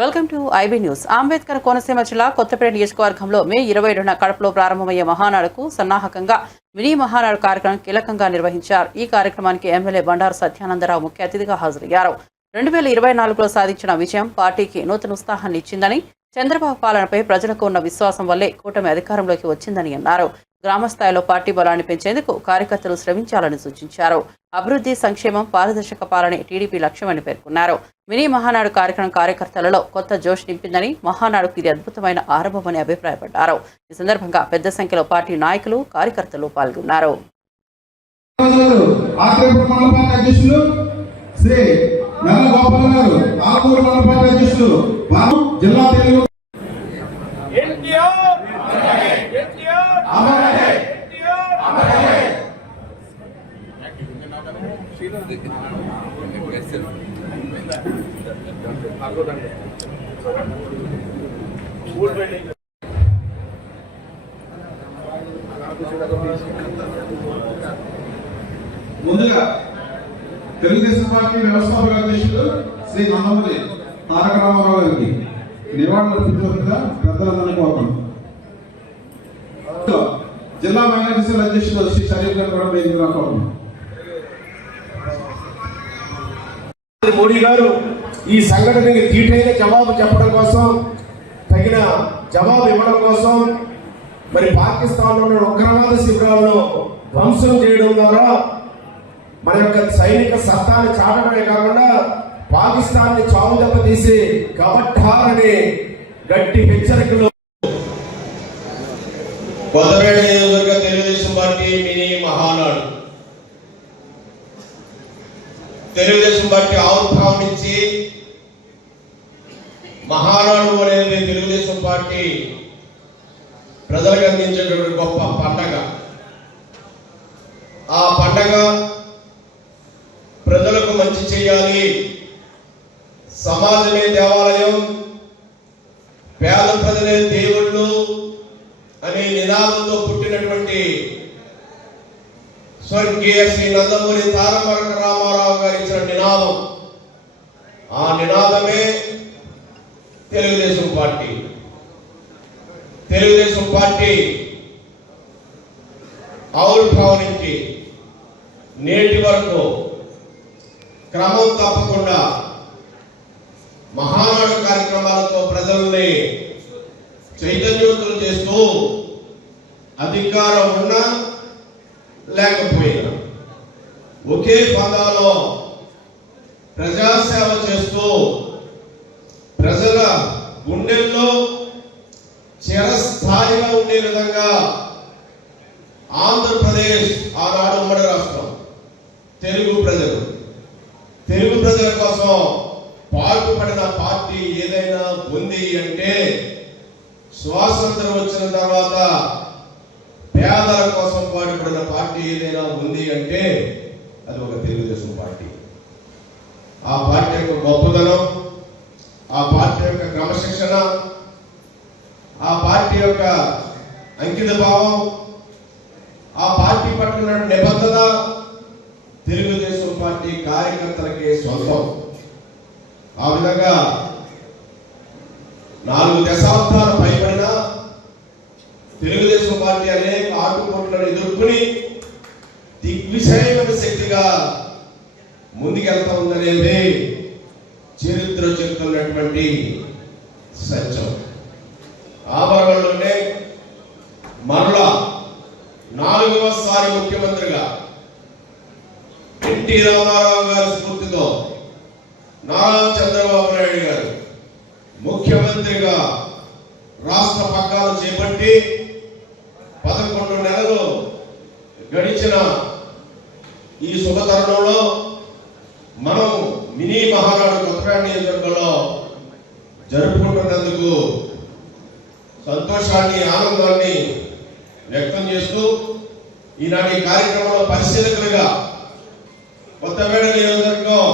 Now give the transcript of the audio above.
Welcome to IB news. Ambedkar Konaseema జిల్లా కొత్తపేట నియోజకవర్గంలో మే ఇరవై రెండున కడపలో ప్రారంభమయ్యే మహానాడుకు సన్నాహకంగా మినీ మహానాడు కార్యక్రమం కీలకంగా నిర్వహించారు. ఈ కార్యక్రమానికి ఎమ్మెల్యే బండారు సత్యానందరావు ముఖ్య అతిథిగా హాజరయ్యారు. రెండు వేల ఇరవై నాలుగులో సాధించిన విజయం పార్టీకి నూతన ఉత్సాహాన్ని ఇచ్చిందని చంద్రబాబు పాలనపై ప్రజలకు ఉన్న విశ్వాసం వల్లే కూటమి అధికారంలోకి వచ్చిందని అన్నారు. గ్రామస్థాయిలో పార్టీ బలాన్ని పెంచేందుకు కార్యకర్తలు శ్రమించాలని సూచించారు. అభివృద్ధి సంక్షేమం పారదర్శక పాలన టీడీపీ లక్ష్యమని పేర్కొన్నారు. మినీ మహానాడు కార్యక్రమం కార్యకర్తలలో కొత్త జోష్ నింపిందని మహానాడుకు ఇది అద్భుతమైన ఆరంభమని అభిప్రాయపడ్డారు. ఈ సందర్భంగా పెద్ద సంఖ్యలో పార్టీ నాయకులు కార్యకర్తలు పాల్గొన్నారు. జిల్లా ముందుగా తెలుగుదేశం పార్టీ వ్యవస్థాపక అధ్యక్షుడు శ్రీ నందమూరి తారక రామారావు గారికి నివాళులు అర్పించవలసిందిగా పెద్దలందరినీ కోరుతున్నాం జిల్లా మైనార్టీ సెల్ అధ్యక్షులు శ్రీ షరీఫ్ గారు కూడా వేదికగా కోరుతున్నాం మోడీ గారు ఈ సంఘటనకి తీటైన జవాబు చెప్పడం కోసం తగిన జవాబు ఇవ్వడం కోసం మరి పాకిస్తాన్లో ఉన్న ఉగ్రవాద శిబిరాలను ధ్వంసం చేయడం ద్వారా మన యొక్క సైనిక సత్తాన్ని చాటడమే కాకుండా పాకిస్తాన్ని చావు దెబ్బ తీసి కబడ్డారని గట్టి హెచ్చరికలు కొత్తపేట నియోజకవర్గ Telugu Desam party mini Mahanadu. Telugu Desam party ఆవిర్భావం నుంచి మహానాడు అనేది తెలుగుదేశం పార్టీ ప్రజలకు అందించేటువంటి గొప్ప పండగ. ఆ పండగ ప్రజలకు మంచి చేయాలి. సమాజమే దేవాలయం పేద ప్రజలే దేవుళ్ళు అనే నినాదంతో పుట్టినటువంటి స్వర్గీయ శ్రీ నందమూరి తారక రామారావు గారు ఇచ్చిన నినాదం. ఆ నినాదమే తెలుగుదేశం పార్టీ. తెలుగుదేశం పార్టీ ఆవిర్భావం నుంచి నేటి వరకు క్రమం తప్పకుండా మహానాడు కార్యక్రమాలతో ప్రజల్ని చైతన్యవంతులు చేస్తూ అధికారం ఉన్నా లేకపోయినా ఒకే పదాలో ప్రజాసేవ చేస్తూ ప్రజల గుండెల్లో చిరస్థాయిగా ఉండే విధంగా ఆంధ్రప్రదేశ్ ఆనాడు ఉమ్మడి రాష్ట్రం తెలుగు ప్రజలు. తెలుగు ప్రజల కోసం పాటుపడిన పార్టీ ఏదైనా ఉంది అంటే స్వాతంత్రం వచ్చిన తర్వాత పేదల కోసం పాటుపడిన పార్టీ ఏదైనా ఉంది అంటే అది ఒక తెలుగుదేశం పార్టీ. ఆ పార్టీ యొక్క గొప్పదనం ఆ పార్టీ యొక్క క్రమశిక్షణ ఆ పార్టీ యొక్క అంకిత భావం ఆ పార్టీ పట్ల నిబద్ధత తెలుగుదేశం పార్టీ కార్యకర్తలకే సొంతం ఆ విధంగా నాలుగు దశాబ్దాలు పైబడిన తెలుగుదేశం పార్టీ అనే శత్రువులను ఎదుర్కొని దిగ్విజయమైన శక్తిగా ముందుకెళ్తా ఉందనేది చరిత్ర చెప్తున్నటువంటి సత్యం ఆభరణలోనే మరలా నాలుగవసారి ముఖ్యమంత్రిగా ఎన్టీ రామారావు గారి స్ఫూర్తితో నారా చంద్రబాబు నాయుడు గారు ముఖ్యమంత్రిగా రాష్ట్ర పగ్గాలు చేపట్టి పదకొండు గడిచిన ఈ శుభ తరుణంలో మనం మినీ మహానాడు కొత్తపేట నియోజకవర్గంలో జరుపుకుంటున్నందుకు సంతోషాన్ని ఆనందాన్ని వ్యక్తం చేస్తూ ఈనాటి కార్యక్రమంలో పరిశీలకులుగా కొత్తపేట నియోజకవర్గం